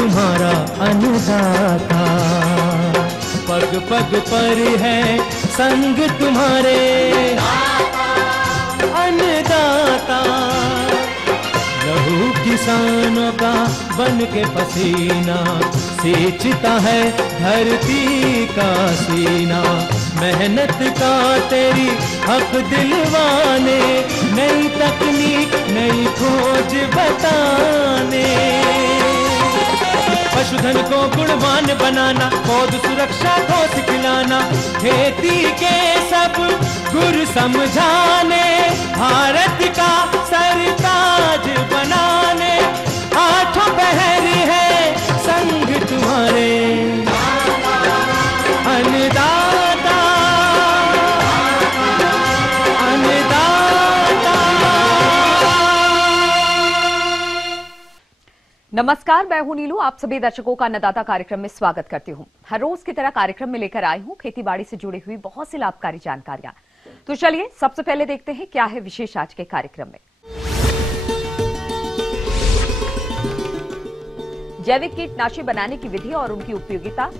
तुम्हारा अन्नदाता। पग पग पर है संग तुम्हारे अन्नदाता। लहू किसानों का बन के पसीना सींचता है धरती का सीना। मेहनत का तेरी हक दिलवाने, नई तकनीक नई खोज बताने। पशुधन को गुणवान बनाना, पौध सुरक्षा को सिखलाना, खेती के सब गुर समझाने, भारत का सरताज बनाने। आठों पहर है संग तुम्हारे अन्नदाता अन्नदाता। नमस्कार, मैं हूं नीलू। आप सभी दर्शकों का अन्नदाता कार्यक्रम में स्वागत करती हूं। हर रोज की तरह कार्यक्रम में लेकर आई हूं खेतीबाड़ी से जुड़ी हुई बहुत सी लाभकारी जानकारियां। तो चलिए सबसे पहले देखते हैं क्या है विशेष आज के कार्यक्रम में। जैविक कीटनाशी बनाने की विधि और उनकी उपयोगिता,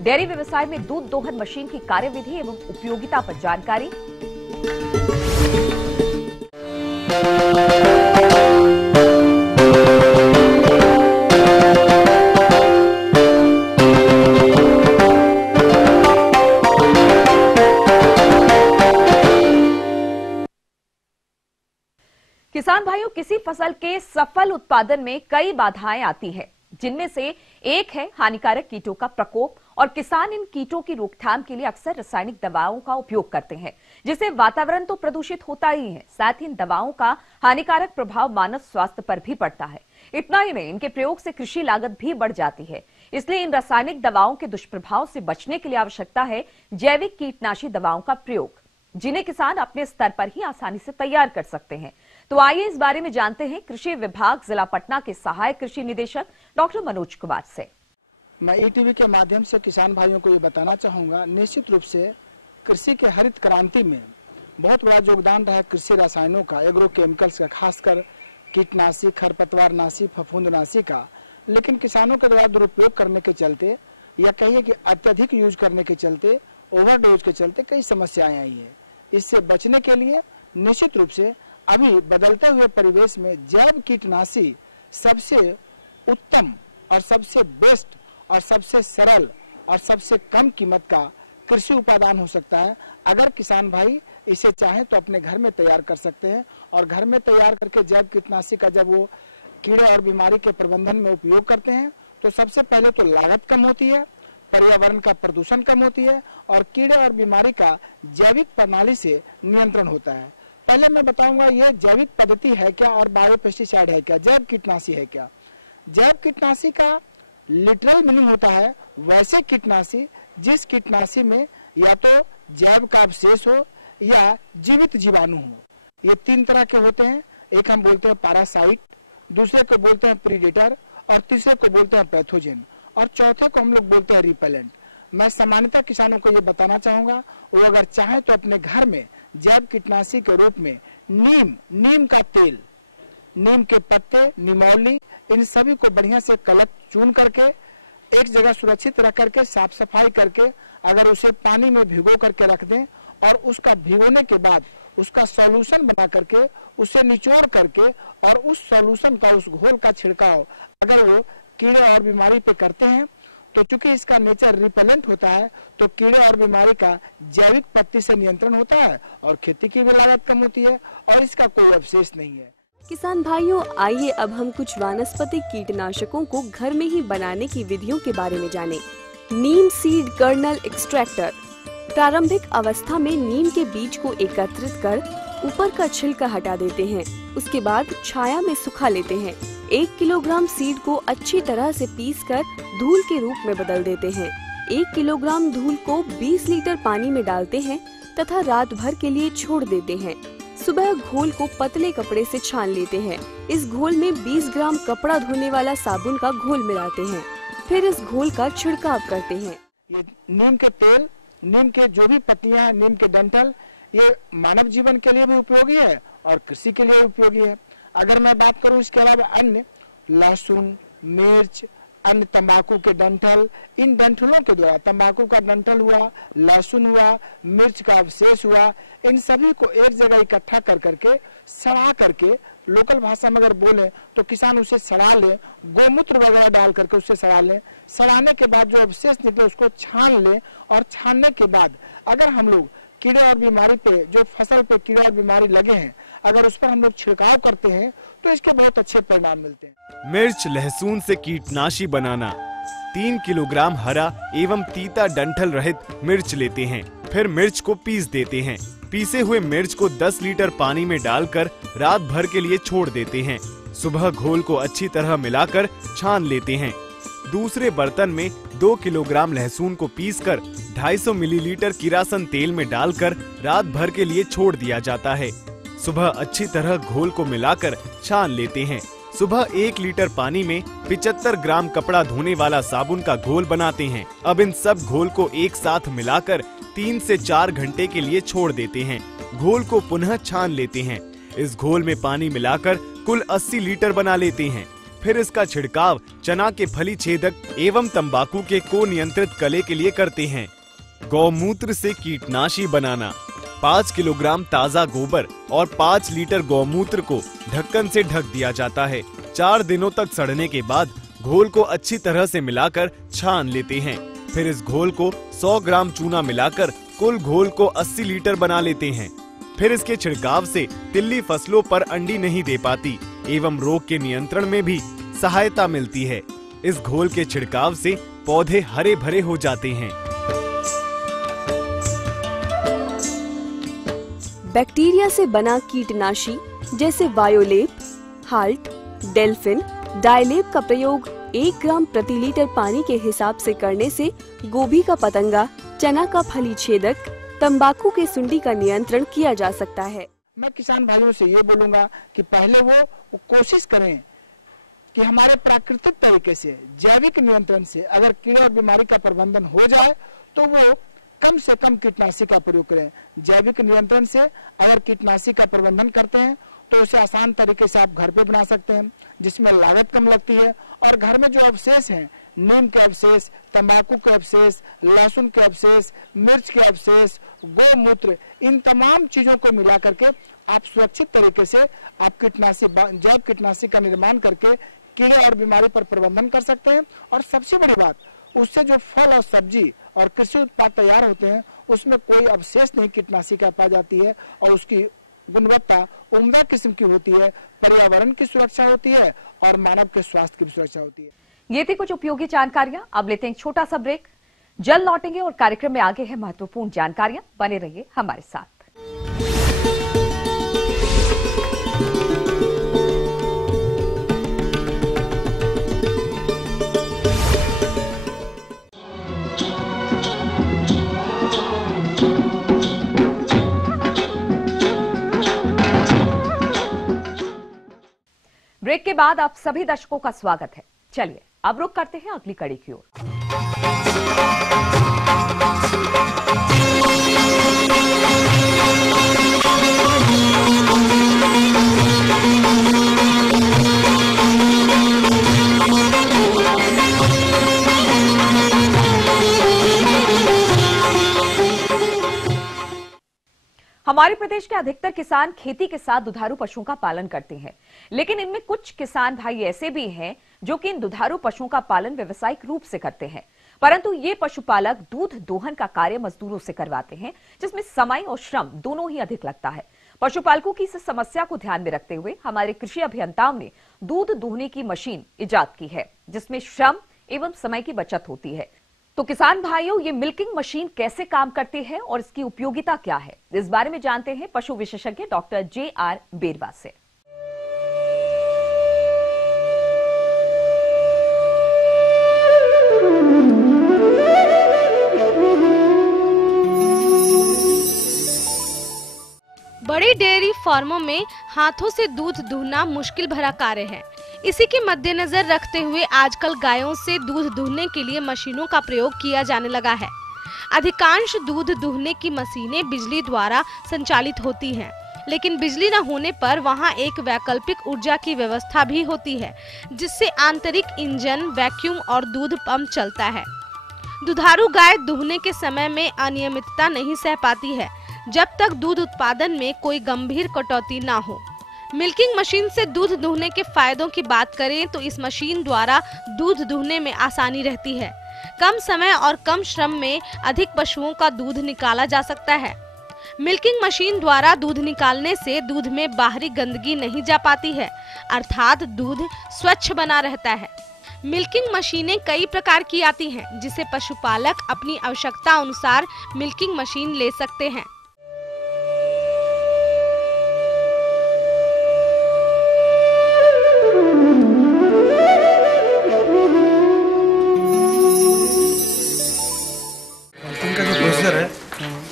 डेयरी व्यवसाय में दूध दोहन मशीन की कार्यविधि एवं उपयोगिता पर जानकारी, किसान भाइयों, किसी फसल के सफल उत्पादन में कई बाधाएं आती हैं, जिनमें से एक है हानिकारक कीटों का प्रकोप। और किसान इन कीटों की रोकथाम के लिए अक्सर रासायनिक दवाओं का उपयोग करते हैं, जिससे वातावरण तो प्रदूषित होता ही है, साथ ही इन दवाओं का हानिकारक प्रभाव मानव स्वास्थ्य पर भी पड़ता है। इतना ही नहीं, इनके प्रयोग से कृषि लागत भी बढ़ जाती है। इसलिए इन रासायनिक दवाओं के दुष्प्रभाव से बचने के लिए आवश्यकता है जैविक कीटनाशी दवाओं का प्रयोग, जिन्हें किसान अपने स्तर पर ही आसानी से तैयार कर सकते हैं। तो आइए इस बारे में जानते हैं कृषि विभाग जिला पटना के सहायक कृषि निदेशक डॉक्टर मनोज कुमार से। मैं ईटीवी के माध्यम से किसान भाइयों को ये बताना चाहूँगा, निश्चित रूप से कृषि के हरित क्रांति में बहुत बड़ा योगदान रहा है कृषि रसायनों का, एग्रो केमिकल्स का, खासकर कीटनाशी, खरपतवारनाशी, फफूंदनाशी का। लेकिन किसानों का द्वारा दुरुपयोग करने के चलते, या कहिए कि अत्यधिक यूज करने के चलते, ओवरडोज के चलते कई समस्याएं आई है। इससे बचने के लिए निश्चित रूप से अभी बदलते हुए परिवेश में जैव कीटनाशी सबसे उत्तम और सबसे बेस्ट और सबसे सरल और सबसे कम कीमत का कृषि उपादान हो सकता है। अगर किसान भाई इसे चाहें तो अपने घर में तैयार कर सकते हैं, और घर में तैयार करके जैव कीटनाशी का जब वो कीड़े और बीमारी के प्रबंधन में उपयोग करते हैं तो सबसे पहले तो लागत कम होती है, पर्यावरण का प्रदूषण कम होती है, और कीड़े और बीमारी का जैविक प्रणाली से नियंत्रण होता है। पहले मैं बताऊंगा ये जैविक पद्धति है क्या और बायोपेस्टिसाइड है क्या, जैव कीटनाशी है क्या। जैव कीटनाशी का लिटरल मीनिंग होता है वैसे कीटनाशी जिस कीटनाशी में या तो जैव का अवशेष हो या जीवित जीवाणु हो। ये तीन तरह के होते हैं, एक हम बोलते हैं पैरासाइट, दूसरे को बोलते हैं प्रीडेटर, और तीसरे को बोलते हैं पैथोजन, और चौथे को हम लोग बोलते हैं रिपेलेंट। मैं सामान्यतः किसानों को ये बताना चाहूंगा, वो अगर चाहे तो अपने घर में जैव कीटनाशी के रूप में नीम का तेल, नीम के पत्ते, निमौली, इन सभी को बढ़िया से कलट चून करके एक जगह सुरक्षित रख करके साफ सफाई करके अगर उसे पानी में भिगो करके रख दें, और उसका भिगोने के बाद उसका सॉल्यूशन बना करके उसे निचोड़ करके और उस सॉल्यूशन का, उस घोल का छिड़काव अगर वो कीड़े और बीमारी पे करते हैं तो चूंकि इसका नेचर रिपेलेंट होता है तो कीड़े और बीमारी का जैविक पद्धति से नियंत्रण होता है और खेती की भी लागत कम होती है और इसका कोई अवशेष नहीं है। किसान भाइयों, आइए अब हम कुछ वानस्पतिक कीटनाशकों को घर में ही बनाने की विधियों के बारे में जानें। नीम सीड कर्नल एक्सट्रैक्टर। प्रारंभिक अवस्था में नीम के बीज को एकत्रित कर ऊपर का छिलका हटा देते हैं। उसके बाद छाया में सुखा लेते हैं। 1 किलोग्राम सीड को अच्छी तरह से पीसकर धूल के रूप में बदल देते हैं। 1 किलोग्राम धूल को 20 लीटर पानी में डालते हैं तथा रात भर के लिए छोड़ देते हैं। सुबह घोल को पतले कपड़े से छान लेते हैं। इस घोल में 20 ग्राम कपड़ा धोने वाला साबुन का घोल मिलाते हैं। फिर इस घोल का छिड़काव करते हैं। ये नीम के तेल, नीम के जो भी पत्तियां, नीम के डंठल, ये मानव जीवन के लिए भी उपयोगी है और कृषि के लिए उपयोगी है। अगर मैं बात करूं इसके अलावा अन्य लहसुन, मिर्च, अन्य तंबाकू के डंठल, इन डंठलों के द्वारा तंबाकू का डंठल हुआ, लहसुन हुआ, मिर्च का अवशेष हुआ, इन सभी को एक जगह इकट्ठा कर करके सड़ा करके, लोकल भाषा में अगर बोले तो किसान उसे सड़ा ले, गोमूत्र वगैरह डाल करके उसे सड़ा ले। सड़ाने के बाद जो अवशेष निकले उसको छान ले, और छानने के बाद अगर हम लोग कीड़े और बीमारी पे, जो फसल पे कीड़े और बीमारी लगे हैं, अगर उस पर हम लोग छिड़काव करते हैं तो इसके बहुत अच्छे परिणाम मिलते हैं। मिर्च लहसुन से कीटनाशी बनाना। 3 किलोग्राम हरा एवं तीता डंठल रहित मिर्च लेते हैं, फिर मिर्च को पीस देते हैं। पीसे हुए मिर्च को 10 लीटर पानी में डालकर रात भर के लिए छोड़ देते हैं। सुबह घोल को अच्छी तरह मिलाकर छान लेते हैं। दूसरे बर्तन में 2 किलोग्राम लहसुन को पीसकर 250 मिलीलीटर किरासन तेल में डालकर रात भर के लिए छोड़ दिया जाता है। सुबह अच्छी तरह घोल को मिलाकर छान लेते हैं। सुबह 1 लीटर पानी में 75 ग्राम कपड़ा धोने वाला साबुन का घोल बनाते हैं। अब इन सब घोल को एक साथ मिलाकर 3 से 4 घंटे के लिए छोड़ देते हैं। घोल को पुनः छान लेते हैं। इस घोल में पानी मिलाकर कुल 80 लीटर बना लेते हैं। फिर इसका छिड़काव चना के फली छेदक एवं तंबाकू के को नियंत्रित कले के लिए करते हैं। गौमूत्र से कीटनाशी बनाना। 5 किलोग्राम ताजा गोबर और 5 लीटर गौमूत्र को ढक्कन से ढक दिया जाता है। 4 दिनों तक सड़ने के बाद घोल को अच्छी तरह से मिलाकर छान लेते हैं। फिर इस घोल को 100 ग्राम चूना मिलाकर कुल घोल को 80 लीटर बना लेते हैं। फिर इसके छिड़काव से तिल्ली फसलों पर अंडी नहीं दे पाती एवं रोग के नियंत्रण में भी सहायता मिलती है। इस घोल के छिड़काव से पौधे हरे भरे हो जाते हैं। बैक्टीरिया से बना कीटनाशी जैसे वायोलेप, हाल्ट, डेल्फिन, डाइलेप का प्रयोग 1 ग्राम प्रति लीटर पानी के हिसाब से करने से गोभी का पतंगा, चना का फली छेदक, तंबाकू के सुंडी का नियंत्रण किया जा सकता है। मैं किसान भाइयों से ये बोलूंगा कि पहले वो कोशिश करें कि हमारे प्राकृतिक तरीके से, जैविक नियंत्रण से अगर कीड़े और बीमारी का प्रबंधन हो जाए तो वो कम से कम कीटनाशी का प्रयोग करें। जैविक नियंत्रण से अगर कीटनाशी का प्रबंधन करते हैं तो उसे आसान तरीके से आप घर पे बना सकते हैं, जिसमें लागत कम लगती है। और घर में जो अवशेष हैं, नीम के अवशेष, तंबाकू के अवशेष, लहसुन के अवशेष, मिर्च के अवशेष, गोमूत्र, इन तमाम चीजों को मिला करके आप सुरक्षित तरीके से आप जैव कीटनाशी का निर्माण करके कीड़े और बीमारी पर प्रबंधन कर सकते हैं। और सबसे बड़ी बात, उससे जो फल और सब्जी और कृषि उत्पाद तैयार होते हैं उसमें कोई अवशेष नहीं कीटनाशी का पाई जाती है, और उसकी गुणवत्ता उम्दा किस्म की होती है। पर्यावरण की सुरक्षा होती है और मानव के स्वास्थ्य की भी सुरक्षा होती है। ये थी कुछ उपयोगी जानकारियां। अब लेते हैं एक छोटा सा ब्रेक, जल्द लौटेंगे और कार्यक्रम में आगे है महत्वपूर्ण जानकारियां। बने रहिए हमारे साथ। ब्रेक के बाद आप सभी दर्शकों का स्वागत है। चलिए अब रुक करते हैं अगली कड़ी की ओर। हमारे प्रदेश के अधिकतर किसान खेती के साथ दुधारू पशुओं का पालन करते हैं, लेकिन इनमें कुछ किसान भाई ऐसे भी हैं जो कि इन दुधारू पशुओं का पालन व्यावसायिक रूप से करते हैं, परंतु ये पशुपालक दूध दोहन का कार्य मजदूरों से करवाते हैं, जिसमें समय और श्रम दोनों ही अधिक लगता है। पशुपालकों की इस समस्या को ध्यान में रखते हुए हमारे कृषि अभियंताओं ने दूध दोहने की मशीन इजाद की है, जिसमें श्रम एवं समय की बचत होती है। तो किसान भाइयों, ये मिल्किंग मशीन कैसे काम करती है और इसकी उपयोगिता क्या है, इस बारे में जानते हैं पशु विशेषज्ञ डॉक्टर JR बेरवा से। बड़ी डेयरी फार्मों में हाथों से दूध दूहना मुश्किल भरा कार्य है। इसी के मद्देनजर रखते हुए आजकल गायों से दूध दूहने के लिए मशीनों का प्रयोग किया जाने लगा है। अधिकांश दूध दूहने की मशीनें बिजली द्वारा संचालित होती हैं। लेकिन बिजली न होने पर वहां एक वैकल्पिक ऊर्जा की व्यवस्था भी होती है, जिससे आंतरिक इंजन, वैक्यूम और दूध पंप चलता है। दुधारू गाय दूहने के समय में अनियमितता नहीं सह पाती है जब तक दूध उत्पादन में कोई गंभीर कटौती ना हो। मिल्किंग मशीन से दूध दूहने के फायदों की बात करें तो इस मशीन द्वारा दूध दूहने में आसानी रहती है। कम समय और कम श्रम में अधिक पशुओं का दूध निकाला जा सकता है। मिल्किंग मशीन द्वारा दूध निकालने से दूध में बाहरी गंदगी नहीं जा पाती है, अर्थात दूध स्वच्छ बना रहता है। मिल्किंग मशीनें कई प्रकार की आती हैं, जिसे पशुपालक अपनी आवश्यकता अनुसार मिल्किंग मशीन ले सकते हैं।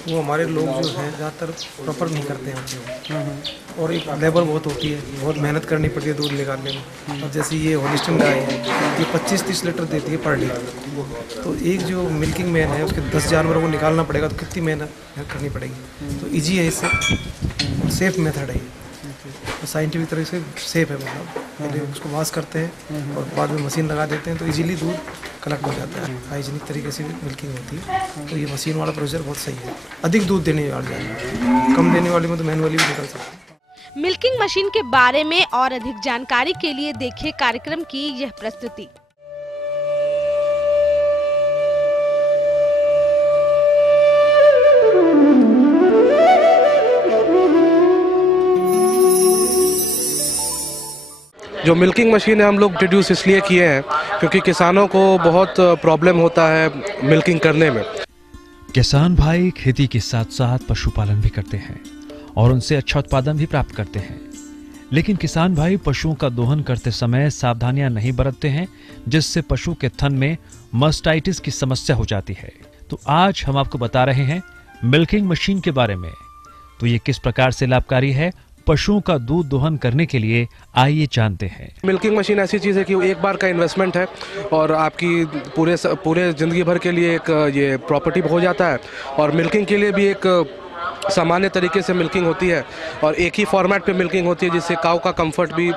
वो हमारे लोग जो हैं ज़्यादातर प्रॉपर नहीं करते हैं और एक लेबर बहुत होती है, बहुत मेहनत करनी पड़ती है दूध निकालने में। और जैसे ये होलिस्टन गाय है, ये 25-30 लीटर देती है पर डे। तो एक जो मिल्किंग मैन है उसके 10 जानवरों को निकालना पड़ेगा, तो कितनी मेहनत करनी पड़ेगी। तो ईजी है, इससे सेफ मेथड है, तो साइंटिफिक तरह से सेफ है। मतलब पहले उसको वॉश करते हैं और बाद में मशीन लगा देते हैं, तो इजीली दूध कलेक्ट हो जाता है। हाइजीनिक तरीके से मिल्किंग होती है, तो ये मशीन वाला प्रोसीजर बहुत सही है। अधिक दूध देने वाली, कम देने वाली में तो मैनुअली भी निकल सकती है। मिल्किंग मशीन के बारे में और अधिक जानकारी के लिए देखिए कार्यक्रम की यह प्रस्तुति। जो मिल्किंग मशीन है हम लोग इंट्रोड्यूस इसलिए किए हैं क्योंकि किसानों को बहुत प्रॉब्लम होता है मिल्किंग करने में। किसान भाई खेती के साथ साथ पशुपालन भी करते हैं और उनसे अच्छा उत्पादन भी प्राप्त करते हैं, लेकिन किसान भाई पशुओं का दोहन करते समय सावधानियां नहीं बरतते हैं, जिससे पशु के थन में मास्टाइटिस की समस्या हो जाती है। तो आज हम आपको बता रहे हैं मिल्किंग मशीन के बारे में। तो ये किस प्रकार से लाभकारी है पशुओं का दूध दोहन करने के लिए, आइए जानते हैं। मिल्किंग मशीन ऐसी चीज़ है कि वो एक बार का इन्वेस्टमेंट है और आपकी पूरे ज़िंदगी भर के लिए एक ये प्रॉपर्टी हो जाता है। और मिल्किंग के लिए भी एक सामान्य तरीके से मिल्किंग होती है और एक ही फॉर्मेट पे मिल्किंग होती है, जिससे काऊ का कंफर्ट भी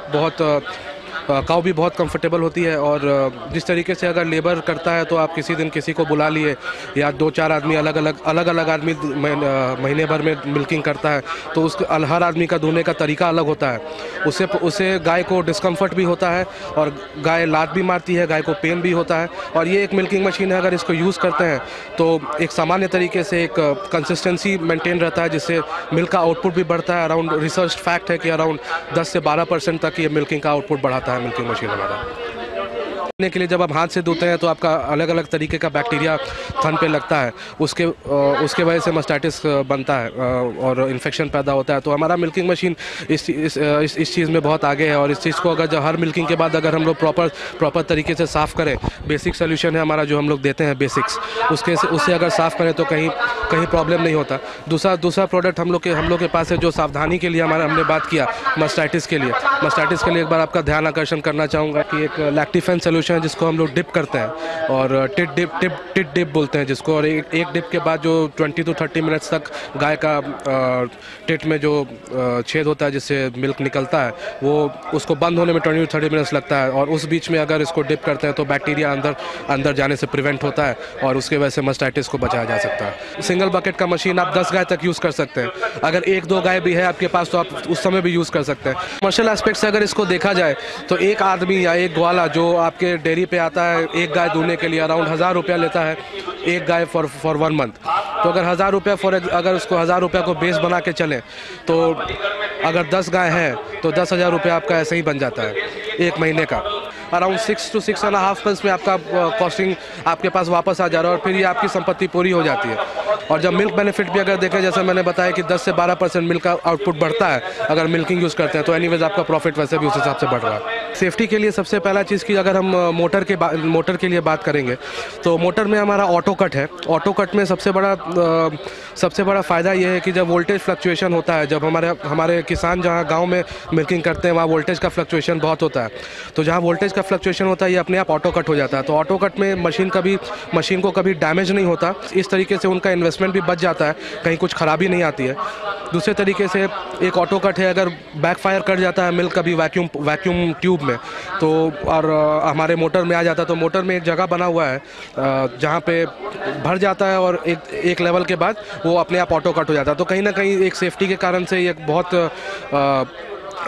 काऊ भी बहुत कंफर्टेबल होती है। और जिस तरीके से अगर लेबर करता है तो आप किसी दिन किसी को बुला लिए या 2-4 आदमी अलग अलग आदमी महीने भर में मिल्किंग करता है, तो उस हर आदमी का धोने का तरीका अलग होता है। उससे गाय को डिस्कम्फर्ट भी होता है और गाय लात भी मारती है, गाय को पेन भी होता है। और ये एक मिल्किंग मशीन है, अगर इसको यूज़ करते हैं तो एक सामान्य तरीके से एक कंसिस्टेंसी मेंटेन रहता है, जिससे मिल्क का आउटपुट भी बढ़ता है। अराउंड रिसर्च फैक्ट है कि अराउंड 10 से 12% तक ये मिल्किंग का आउटपुट बढ़ाता है मिल्किंग मशीन हमारा। के लिए जब आप हाथ से धोते हैं तो आपका अलग अलग तरीके का बैक्टीरिया थन पे लगता है, उसके वजह से मास्टाइटिस बनता है और इन्फेक्शन पैदा होता है। तो हमारा मिल्किंग मशीन इस चीज़ में बहुत आगे है। और इस चीज़ को अगर हर मिल्किंग के बाद अगर हम लोग प्रॉपर तरीके से साफ़ करें, बेसिक सोल्यूशन है हमारा जो हम लोग देते हैं बेसिक्स, उससे अगर साफ़ करें तो कहीं प्रॉब्लम नहीं होता। दूसरा प्रोडक्ट हम लोग के पास है जो सावधानी के लिए हमने बात किया मास्टाइटिस के लिए एक बार आपका ध्यान आकर्षण करना चाहूँगा कि एक लैक्टिफेन सोल्यूशन है जिसको हम लोग डिप करते हैं और टिट डिप बोलते हैं जिसको। और एक डिप के बाद जो 20 to 30 मिनट्स तक गाय का टिट में जो छेद होता है जिससे मिल्क निकलता है, वो उसको बंद होने में 20 to 30 मिनट्स लगता है। और उस बीच में अगर इसको डिप करते हैं तो बैक्टीरिया अंदर जाने से प्रिवेंट होता है और उसके वजह से मास्टाइटिस को बचाया जा सकता है। सिंगल बकेट का मशीन आप 10 गाय तक यूज़ कर सकते हैं। अगर 1-2 गाय भी है आपके पास तो आप उस समय भी यूज़ कर सकते हैं। कमर्शियल एस्पेक्ट से अगर इसको देखा जाए तो एक आदमी या एक ग्वाला जो आपके डेयरी पे आता है एक गाय दूहने के लिए अराउंड 1000 रुपया लेता है एक गाय फॉर 1 मंथ। तो अगर 1000 रुपया अगर उसको 1000 रुपया को बेस बना के चले तो अगर 10 गाय हैं तो 10,000 रुपया आपका ऐसे ही बन जाता है एक महीने का। अराउंड 6 to 6.5 मंथ्स में आपका कॉस्टिंग आपके पास वापस आ जा रहा है और फिर ये आपकी संपत्ति पूरी हो जाती है। और जब मिल्क बेनिफिट भी अगर देखें, जैसे मैंने बताया कि 10 से 12% मिल्क का आउटपुट बढ़ता है अगर मिल्किंग यूज़ करते हैं, तो एनीवेज आपका प्रॉफिट वैसे भी उस हिसाब से बढ़ रहा है। सेफ्टी के लिए सबसे पहला चीज़ कि अगर हम मोटर के लिए बात करेंगे तो मोटर में हमारा ऑटो कट है। ऑटो कट में सबसे बड़ा फ़ायदा ये है कि जब वोल्टेज फ्लक्चुएशन होता है, जब हमारे किसान जहाँ गांव में मिल्किंग करते हैं वहाँ वोल्टेज का फ्लक्चुएशन बहुत होता है, तो जहाँ वोल्टेज का फ्लक्चुएशन होता है ये अपने आप ऑटो कट हो जाता है। तो ऑटो कट में मशीन को कभी डैमेज नहीं होता, इस तरीके से उनका इन्वेस्टमेंट भी बच जाता है, कहीं कुछ खराबी नहीं आती है। दूसरे तरीके से एक ऑटो कट है, अगर बैकफायर कर जाता है मिल्क कभी वैक्यूम ट्यूब में तो और हमारे मोटर में आ जाता है, तो मोटर में एक जगह बना हुआ है जहाँ पे भर जाता है और एक लेवल के बाद वो अपने आप ऑटो कट हो जाता है। तो कहीं ना कहीं एक सेफ्टी के कारण से ये बहुत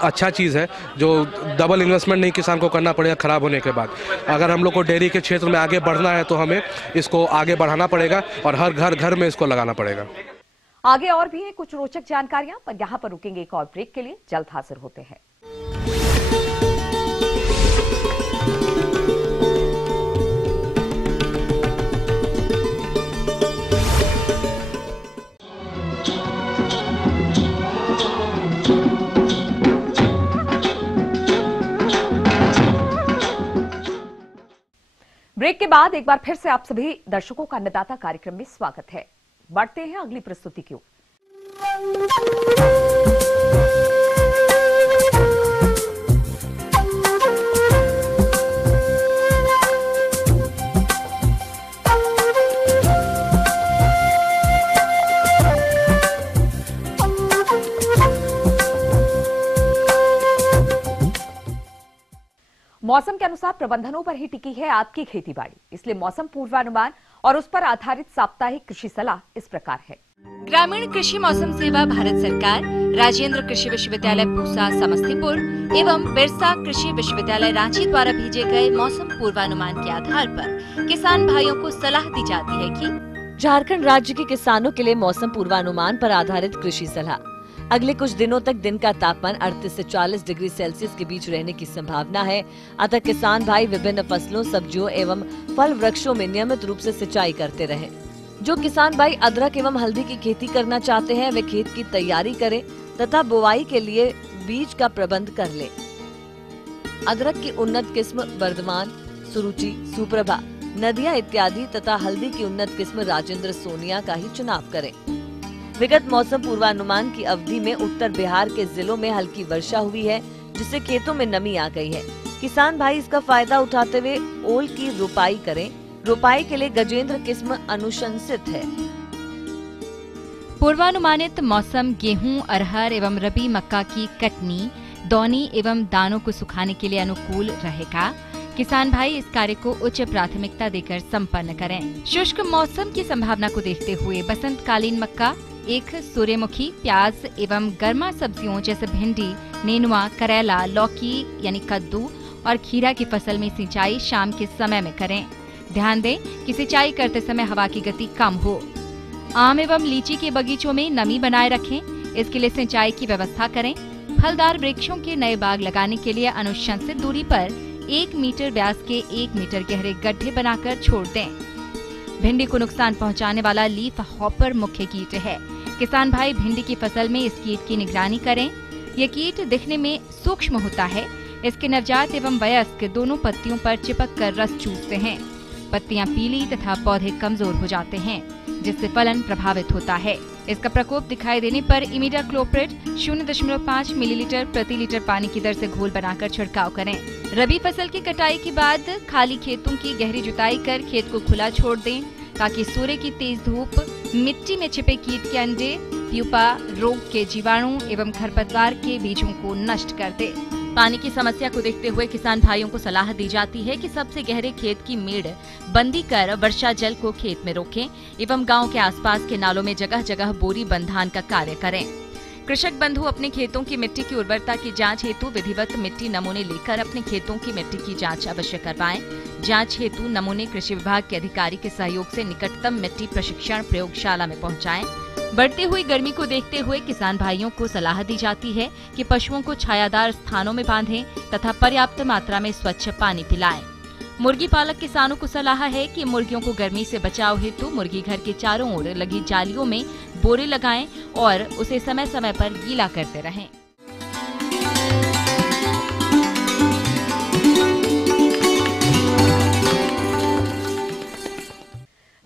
अच्छा चीज़ है, जो डबल इन्वेस्टमेंट नहीं किसान को करना पड़ेगा खराब होने के बाद। अगर हम लोग को डेयरी के क्षेत्र में आगे बढ़ना है तो हमें इसको आगे बढ़ाना पड़ेगा और हर घर में इसको लगाना पड़ेगा। आगे और भी हैं कुछ रोचक जानकारियां, पर यहाँ पर रुकेंगे एक और ब्रेक के लिए। जल्द हाजिर होते हैं। ब्रेक के बाद एक बार फिर से आप सभी दर्शकों का अन्नदाता कार्यक्रम में स्वागत है। बढ़ते हैं अगली प्रस्तुति की ओर। मौसम के अनुसार प्रबंधनों पर ही टिकी है आपकी खेतीबाड़ी, इसलिए मौसम पूर्वानुमान और उस पर आधारित साप्ताहिक कृषि सलाह इस प्रकार है। ग्रामीण कृषि मौसम सेवा भारत सरकार, राजेंद्र कृषि विश्वविद्यालय पूसा समस्तीपुर एवं बिरसा कृषि विश्वविद्यालय रांची द्वारा भेजे गए मौसम पूर्वानुमान के आधार पर किसान भाइयों को सलाह दी जाती है कि झारखंड राज्य के किसानों के लिए मौसम पूर्वानुमान पर आधारित कृषि सलाह। अगले कुछ दिनों तक दिन का तापमान 38 से 40 डिग्री सेल्सियस के बीच रहने की संभावना है। अतः किसान भाई विभिन्न फसलों, सब्जियों एवं फल वृक्षों में नियमित रूप से सिंचाई करते रहें। जो किसान भाई अदरक एवं हल्दी की खेती करना चाहते हैं वे खेत की तैयारी करें तथा बुवाई के लिए बीज का प्रबंध कर लें। अदरक की उन्नत किस्म वर्धमान, सुरुचि, सुप्रभा, नदिया इत्यादि तथा हल्दी की उन्नत किस्म राजेंद्र सोनिया का ही चुनाव करें। विगत मौसम पूर्वानुमान की अवधि में उत्तर बिहार के जिलों में हल्की वर्षा हुई है, जिससे खेतों में नमी आ गई है। किसान भाई इसका फायदा उठाते हुए ओल की रोपाई करें। रोपाई के लिए गजेंद्र किस्म अनुशंसित है। पूर्वानुमानित मौसम गेहूं, अरहर एवं रबी मक्का की कटनी, दौनी एवं दानों को सुखाने के लिए अनुकूल रहेगा। किसान भाई इस कार्य को उच्च प्राथमिकता देकर संपन्न करें। शुष्क मौसम की संभावना को देखते हुए बसंतकालीन मक्का, एक सूर्यमुखी, प्याज एवं गर्मा सब्जियों जैसे भिंडी, नेनुआ, करेला, लौकी यानी कद्दू और खीरा की फसल में सिंचाई शाम के समय में करें। ध्यान दें कि सिंचाई करते समय हवा की गति कम हो। आम एवं लीची के बगीचों में नमी बनाए रखें, इसके लिए सिंचाई की व्यवस्था करें। फलदार वृक्षों के नए बाग लगाने के लिए अनुशंसित दूरी पर 1 मीटर व्यास के 1 मीटर गहरे गड्ढे बनाकर छोड़ दें। भिंडी को नुकसान पहुंचाने वाला लीफ हॉपर मुख्य कीट है। किसान भाई भिंडी की फसल में इस कीट की निगरानी करें। ये कीट दिखने में सूक्ष्म होता है। इसके नवजात एवं वयस्क दोनों पत्तियों पर चिपक कर रस चूसते हैं। पत्तियां पीली तथा पौधे कमजोर हो जाते हैं, जिससे फलन प्रभावित होता है। इसका प्रकोप दिखाई देने पर इमिडाक्लोप्रिड 0.5 मिलीलीटर प्रति लीटर पानी की दर से घोल बनाकर छिड़काव करें। रबी फसल की कटाई के बाद खाली खेतों की गहरी जुताई कर खेत को खुला छोड़ दें, ताकि सूर्य की तेज धूप मिट्टी में छिपे कीट के अंडे, प्यूपा, रोग के जीवाणु एवं खरपतवार के बीजों को नष्ट कर दे। पानी की समस्या को देखते हुए किसान भाइयों को सलाह दी जाती है कि सबसे गहरे खेत की मेड़ बंदी कर वर्षा जल को खेत में रोकें एवं गांव के आसपास के नालों में जगह जगह बोरी बंधान का कार्य करें। कृषक बंधु अपने खेतों की मिट्टी की उर्वरता की जांच हेतु विधिवत मिट्टी नमूने लेकर अपने खेतों की मिट्टी की जांच अवश्य करवाएं। जांच हेतु नमूने कृषि विभाग के अधिकारी के सहयोग से निकटतम मिट्टी प्रशिक्षण प्रयोगशाला में पहुंचाएं। बढ़ती हुई गर्मी को देखते हुए किसान भाइयों को सलाह दी जाती है कि पशुओं को छायादार स्थानों में बांधें तथा पर्याप्त मात्रा में स्वच्छ पानी पिलाएं। मुर्गी पालक किसानों को सलाह है कि मुर्गियों को गर्मी से बचाव हेतु मुर्गी घर के चारों ओर लगी जालियों में बोरे लगाएं और उसे समय समय पर गीला करते रहें।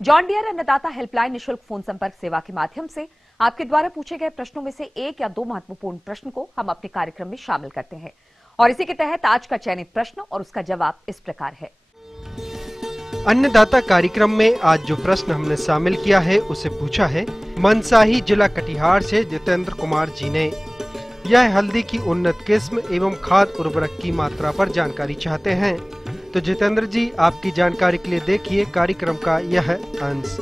जॉन डियर अन्नदाता हेल्पलाइन निशुल्क फोन संपर्क सेवा के माध्यम से आपके द्वारा पूछे गए प्रश्नों में से एक या दो महत्वपूर्ण प्रश्न को हम अपने कार्यक्रम में शामिल करते हैं और इसी के तहत आज का चयनित प्रश्न और उसका जवाब इस प्रकार है। अन्नदाता कार्यक्रम में आज जो प्रश्न हमने शामिल किया है उसे पूछा है मनसाही जिला कटिहार से जितेंद्र कुमार जी ने। यह हल्दी की उन्नत किस्म एवं खाद उर्वरक की मात्रा पर जानकारी चाहते हैं। तो जितेंद्र जी, आपकी जानकारी के लिए देखिए कार्यक्रम का यह अंश।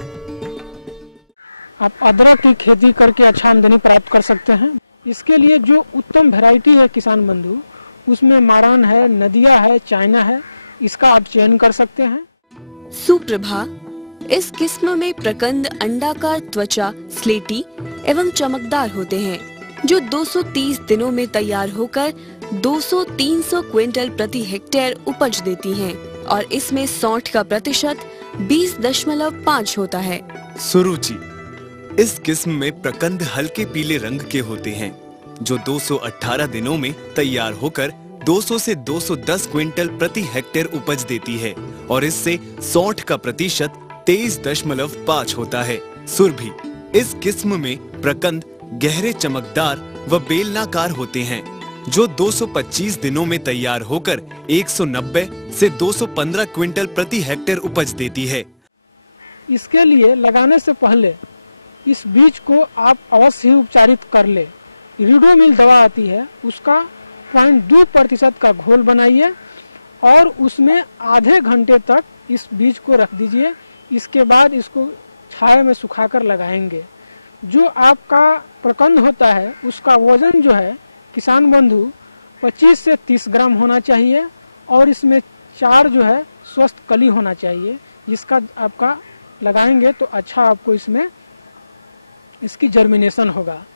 आप अदरक की खेती करके अच्छा आमदनी प्राप्त कर सकते हैं। इसके लिए जो उत्तम वैरायटी है किसान बंधु, उसमें मारान है, नदिया है, चाइना है, इसका आप चयन कर सकते हैं। सुप्रभा, इस किस्म में प्रकंद अंडाकार त्वचा स्लेटी एवं चमकदार होते हैं, जो 230 दिनों में तैयार होकर 200-300 क्विंटल प्रति हेक्टेयर उपज देती हैं और इसमें सौंठ का प्रतिशत 20.5 होता है। सुरुचि, इस किस्म में प्रकंद हल्के पीले रंग के होते हैं, जो 218 दिनों में तैयार होकर 200 से 210 क्विंटल प्रति हेक्टेयर उपज देती है और इससे सौंठ का प्रतिशत 23.5 होता है। सुरभि, इस किस्म में प्रकंद गहरे चमकदार व बेलनाकार होते हैं, जो 225 दिनों में तैयार होकर 190 से 215 क्विंटल प्रति हेक्टेयर उपज देती है। इसके लिए लगाने से पहले इस बीज को आप अवश्य ही उपचारित कर ले। रीडोमिल दवा आती है, उसका 0.2% का घोल बनाइए और उसमें आधे घंटे तक इस बीज को रख दीजिए। इसके बाद इसको छाया में सुखाकर लगाएंगे। जो आपका प्रकंद होता है उसका वजन जो है किसान बंधु 25 से 30 ग्राम होना चाहिए और इसमें 4 जो है स्वस्थ कली होना चाहिए। जिसका आपका लगाएंगे तो अच्छा आपको इसमें इसकी जर्मिनेशन होगा।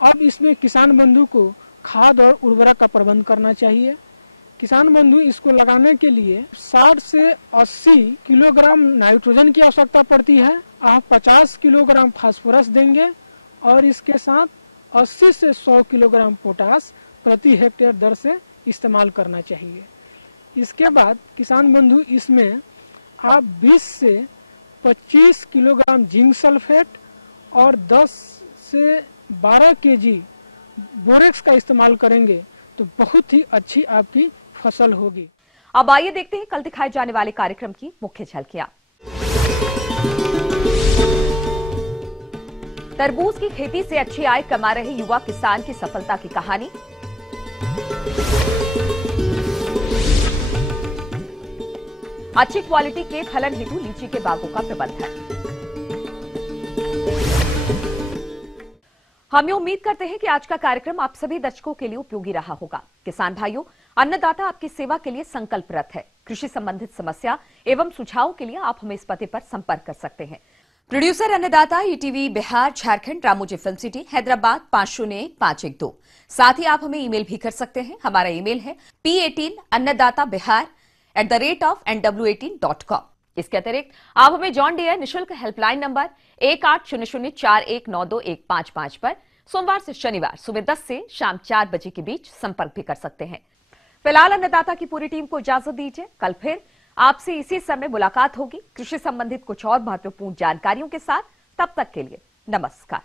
अब इसमें किसान बंधु को खाद और उर्वरक का प्रबंध करना चाहिए। किसान बंधु इसको लगाने के लिए 60 से 80 किलोग्राम नाइट्रोजन की आवश्यकता पड़ती है। आप 50 किलोग्राम फास्फोरस देंगे और इसके साथ 80 से 100 किलोग्राम पोटास प्रति हेक्टेयर दर से इस्तेमाल करना चाहिए। इसके बाद किसान बंधु इसमें आप 20 से 25 किलोग्राम जिंक सल्फेट और 10 से 12 केजी बोरेक्स का इस्तेमाल करेंगे तो बहुत ही अच्छी आपकी फसल होगी। अब आइए देखते हैं कल दिखाए जाने वाले कार्यक्रम की मुख्य झलकियां। तरबूज की खेती से अच्छी आय कमा रहे युवा किसान की सफलता की कहानी। अच्छी क्वालिटी के फलन हेतु लीची के बागों का प्रबंधन। हम ये उम्मीद करते हैं कि आज का कार्यक्रम आप सभी दर्शकों के लिए उपयोगी रहा होगा। किसान भाइयों, अन्नदाता आपकी सेवा के लिए संकल्परत है। कृषि संबंधित समस्या एवं सुझावों के लिए आप हमें इस पते पर संपर्क कर सकते हैं। प्रोड्यूसर अन्नदाता, ETV Bihar Jharkhand, Ramoji film city, Hyderabad 501512। साथ ही आप हमें ईमेल भी कर सकते हैं। हमारा ईमेल है p18annadatabihar@nw18.com। इसके अतिरिक्त आप हमें जॉन डियर निशुल्क हेल्पलाइन नंबर 1800419215 पर सोमवार से शनिवार सुबह 10 से शाम 4 बजे के बीच संपर्क भी कर सकते हैं। फिलहाल अन्नदाता की पूरी टीम को इजाजत दीजिए। कल फिर आपसे इसी समय मुलाकात होगी कृषि संबंधित कुछ और महत्वपूर्ण जानकारियों के साथ। तब तक के लिए नमस्कार।